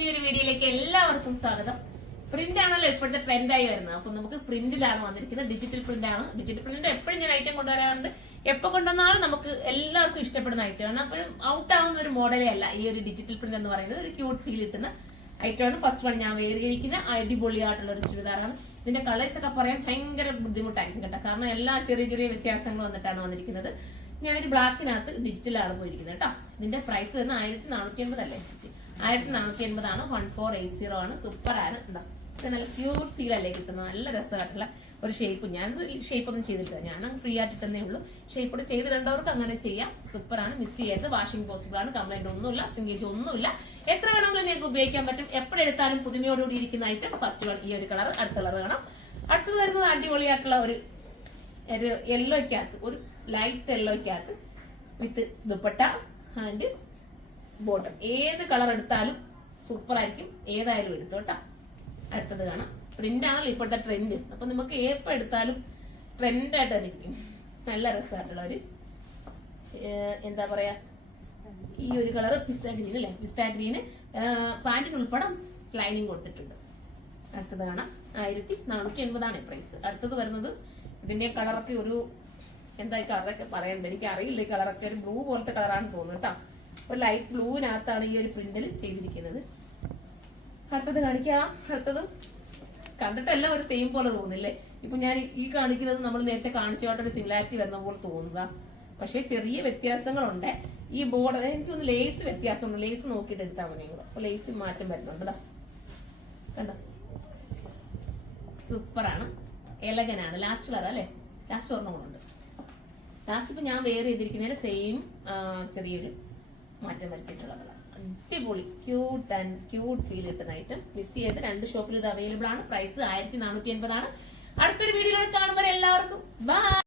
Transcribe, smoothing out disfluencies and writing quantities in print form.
പുതിയൊരു വീഡിയോയിലേക്ക് എല്ലാവർക്കും സ്വാഗതം. പ്രിന്റ് ആണല്ലോ ഇപ്പോഴത്തെ ട്രെൻഡായി വരുന്നത്. അപ്പൊ നമുക്ക് പ്രിന്റിലാണ് വന്നിരിക്കുന്നത്. ഡിജിറ്റൽ പ്രിന്റ് ആണ്. ഡിജിറ്റൽ പ്രിന്റിന്റെ എപ്പോഴും ഞാൻ ഐറ്റം കൊണ്ടുവരാറുണ്ട്. എപ്പോ കൊണ്ടുവന്നാലും നമുക്ക് എല്ലാവർക്കും ഇഷ്ടപ്പെടുന്ന ഐറ്റമാണ്. അപ്പോഴും ഔട്ട് ആവുന്ന ഒരു മോഡലേ അല്ല ഈ ഒരു ഡിജിറ്റൽ പ്രിന്റ് എന്ന് പറയുന്നത്. ഒരു ക്യൂട്ട് ഫീൽ കിട്ടുന്ന ഐറ്റമാണ്. ഫസ്റ്റ് വൺ ഞാൻ വേറിയിരിക്കുന്ന അടിപൊളിയായിട്ടുള്ള ഒരു ചുരിദാറാണ്. ഇതിന്റെ കളേഴ്സ് ഒക്കെ പറയാൻ ഭയങ്കര ബുദ്ധിമുട്ടായിരിക്കും കേട്ടോ. കാരണം എല്ലാ ചെറിയ ചെറിയ വ്യത്യാസങ്ങൾ വന്നിട്ടാണ് വന്നിരിക്കുന്നത്. ഞാനൊരു ബ്ലാക്കിനകത്ത് ഡിജിറ്റലാണ് പോയിരിക്കുന്നത് കേട്ടോ. ഇതിന്റെ പ്രൈസ് വരുന്നത് 1480 അല്ലേ? 1480 ആണ്. 1480 ആണ്. സൂപ്പർ ആണ്. എന്താ നല്ല ക്യൂട്ട് ഫീൽ അല്ലേ കിട്ടുന്നത്. നല്ല രസമായിട്ടുള്ള ഒരു ഷേപ്പ്. ഞാൻ ഷേപ്പ് ഒന്നും ചെയ്തിട്ടില്ല, ഞാൻ ഫ്രീ ആയിട്ട് തന്നെ ഉള്ളൂ. ഷേപ്പ് ചെയ്ത് കണ്ടവർക്ക് അങ്ങനെ ചെയ്യാം. സൂപ്പർ ആണ്. മിസ് ചെയ്യരുത്. വാഷിംഗ് പോസിബിൾ ആണ്. കംപ്ലൈന്റ് ഒന്നുമില്ല. സ്റ്റിങ്കേജ് ഒന്നുമില്ല. എത്ര വേണമെങ്കിലും നിങ്ങൾക്ക് ഉപയോഗിക്കാൻ പറ്റും. എപ്പോഴെടുത്താലും പുതുമയോടുകൂടി ഇരിക്കുന്ന ഐറ്റം. ഫസ്റ്റ് വൺ ഈ ഒരു കളർ. അടുത്ത കളർ കാണാം. അടുത്തത് വരുന്നത് അടിപൊളിയായിട്ടുള്ള ഒരു യെല്ലോയ്ക്കകത്ത്, ഒരു ലൈറ്റ് യെല്ലോയ്ക്കകത്ത് വിത്ത് ദുപ്പട്ട ആൻഡ് ബോട്ടം. ഏത് കളർ എടുത്താലും സൂപ്പർ ആയിരിക്കും. ഏതായാലും എടുത്തു കേട്ടോ. അടുത്തത് കാണാം. പ്രിന്റ് ആണല്ലോ ഇപ്പോഴത്തെ ട്രെൻഡ്. അപ്പൊ നമുക്ക് എപ്പോൾ എടുത്താലും ട്രെൻഡായിട്ട് ഇരിക്കും. നല്ല രസമായിട്ടുള്ള ഒരു എന്താ പറയാ, ഈ ഒരു കളർ പിസ്ത ഗ്രീൻ അല്ലേ? പിസ്ത ഗ്രീന് പാന്റിന് ഉൾപ്പെടെ ലൈനിങ് കൊടുത്തിട്ടുണ്ട്. അടുത്തത് കാണാം. 1480 ആണ് പ്രൈസ്. അടുത്തത് വരുന്നത് ഇതിന്റെ കളറൊക്കെ ഒരു എന്താ ഈ കളറൊക്കെ പറയണ്ടത് എനിക്ക് അറിയില്ല. ഈ കളറൊക്കെ ഒരു ബ്ലൂ പോലത്തെ കളറാണെന്ന് തോന്നുന്നു കേട്ടോ. ഒരു ലൈറ്റ് ബ്ലൂവിനകത്താണ് ഈ ഒരു പ്രിന്റിൽ ചെയ്തിരിക്കുന്നത്. അടുത്തത് കാണിക്കാം. അടുത്തത് കണ്ടിട്ടെല്ലാം ഒരു സെയിം പോലെ തോന്നില്ലേ? ഇപ്പൊ ഞാൻ ഈ കാണിക്കുന്നത് നമ്മൾ നേരത്തെ കാണിച്ചോട്ടൊരു സിമിലാരിറ്റി വരുന്ന പോലെ തോന്നുക. പക്ഷെ ചെറിയ വ്യത്യാസങ്ങളുണ്ട്. ഈ ബോർഡർ എനിക്കൊന്ന് ലേസ് വ്യത്യാസമുണ്ട്. ലേസ് നോക്കിയിട്ട് എടുത്താൽ മതി. അപ്പൊ ലേസ് മാറ്റം വരുന്നുണ്ട്. കണ്ടോ? സൂപ്പറാണ്. എലഗനാണ്. ലാസ്റ്റ് കളർ അല്ലേ? ലാസ്റ്റ് ഒരെണ്ണമുണ്ട്. ലാസ്റ്റ് ഇപ്പൊ ഞാൻ വെയർ ചെയ്തിരിക്കുന്നതിന് സെയിം ചെറിയൊരു മാറ്റം വരുത്തിയിട്ടുള്ള കളർ. അടിപൊളി ക്യൂട്ട് ആൻഡ് ക്യൂട്ട് ഫീൽ കിട്ടുന്ന ഐറ്റം. മിസ് ചെയ്ത് 2 ഷോപ്പിൽ ഇത് അവൈലബിൾ ആണ്. പ്രൈസ് 1480 ആണ്. അടുത്തൊരു വീഡിയോയിൽ കാണുമ്പോൾ എല്ലാവർക്കും ബൈ.